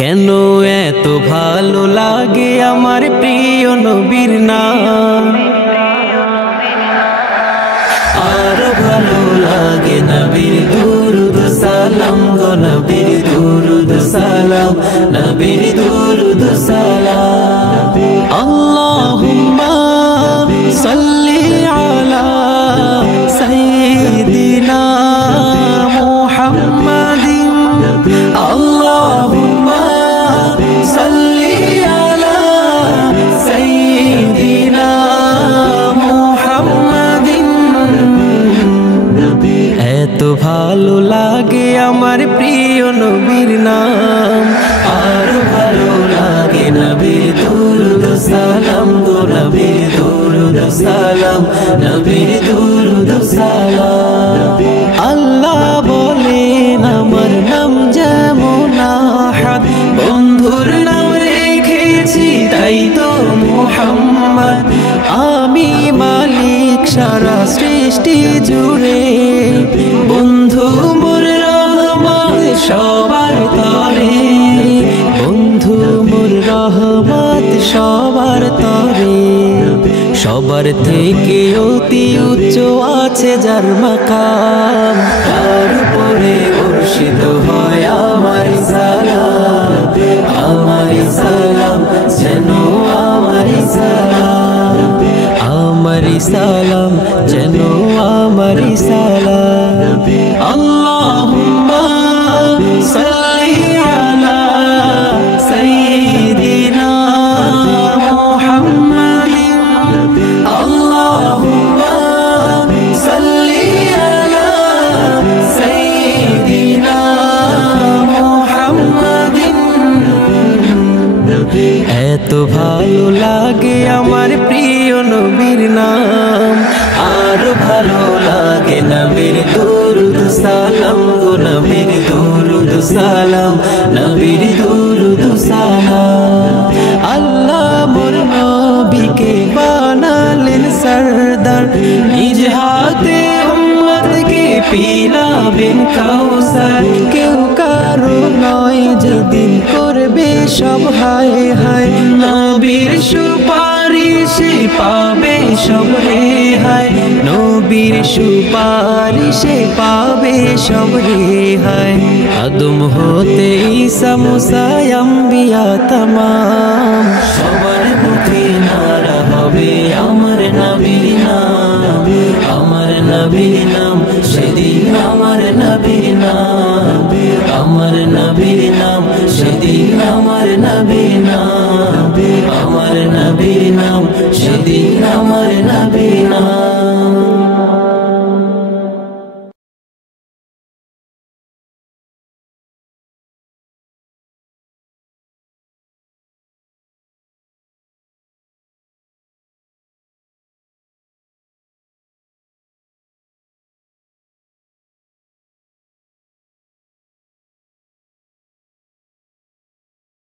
কেন এত ভালো লাগে আমার প্রিয় নবীর নাম, আর ভালো লাগে নবীর দুরুদ সালাম গো নবীর দুরুদ সালাম, নবীর দুরুদ সালাম। আল্লাহুম্মা সাল্লি আলা সাইয়্যিদিনা মুহাম্মাদিন, আল্লাহুম্মা সাল্লি আলা সাইয়্যিদিনা মুহাম্মাদিন। এত ভালো লাগে আমার প্রিয় নবীর নাম, আর ভালো লাগে নবীর দুরুদ সালাম গো নবীর দুরুদ সালাম, নবীর দুরুদ সালাম। আল্লাহ বলেন আমার নাম যেমন আহাদ, বন্ধুর নাম রেখেছি তাই তো মুহাম্মদ। আমি মালিক সারা সৃষ্টি জুড়ে, বন্ধু মোর রহমত সবার তরে, বন্ধু মোর রহমত সবার তরে। সবার থেকে অতি উচ্চ আছে যার মাকাম, তার উপরে বর্ষিত হয় আমার সালাম, আমার সালাম যেন আমার সালাম, আমার সালাম যেন আমার সালাম। আল্লাহুম্মা সাল্লি আলা সাইয়্যিদিনা মুহাম্মাদিন, আল্লাহুম্মা সাল্লি আলা সাইয়্যিদিনা মুহাম্মাদিন। এত ভালো লাগে আমার প্রিয় নবীর নাম, আর ভালো লাগে নবীর দুরুদ সালাম গো নবীর দুরুদ সালাম, নবীর দুরুদ সালাম। আল্লাহ মোর নবীকে বানালেন সরদার, নিজ হাতে উম্মতকে পিলাবেন কাউসার। কেউ কারো নয় যেদিন করবে সব হায় হায়, নবীর সুপারিশে পাবে সব রেহাই, নবীর সুপারিশে পাবে সব রেহাই। আদম হতে ঈসা মুসা আম্বিয়া তামাম, সবার মুখে নারা হবে আমার নবীর নাম, আমার নবীর নাম সেদিন আমার নবীর নাম, আমার নবীর নাম সেদিন আমার নবীর নাম, আমার নবীর নাম সেদিন আমার নবীর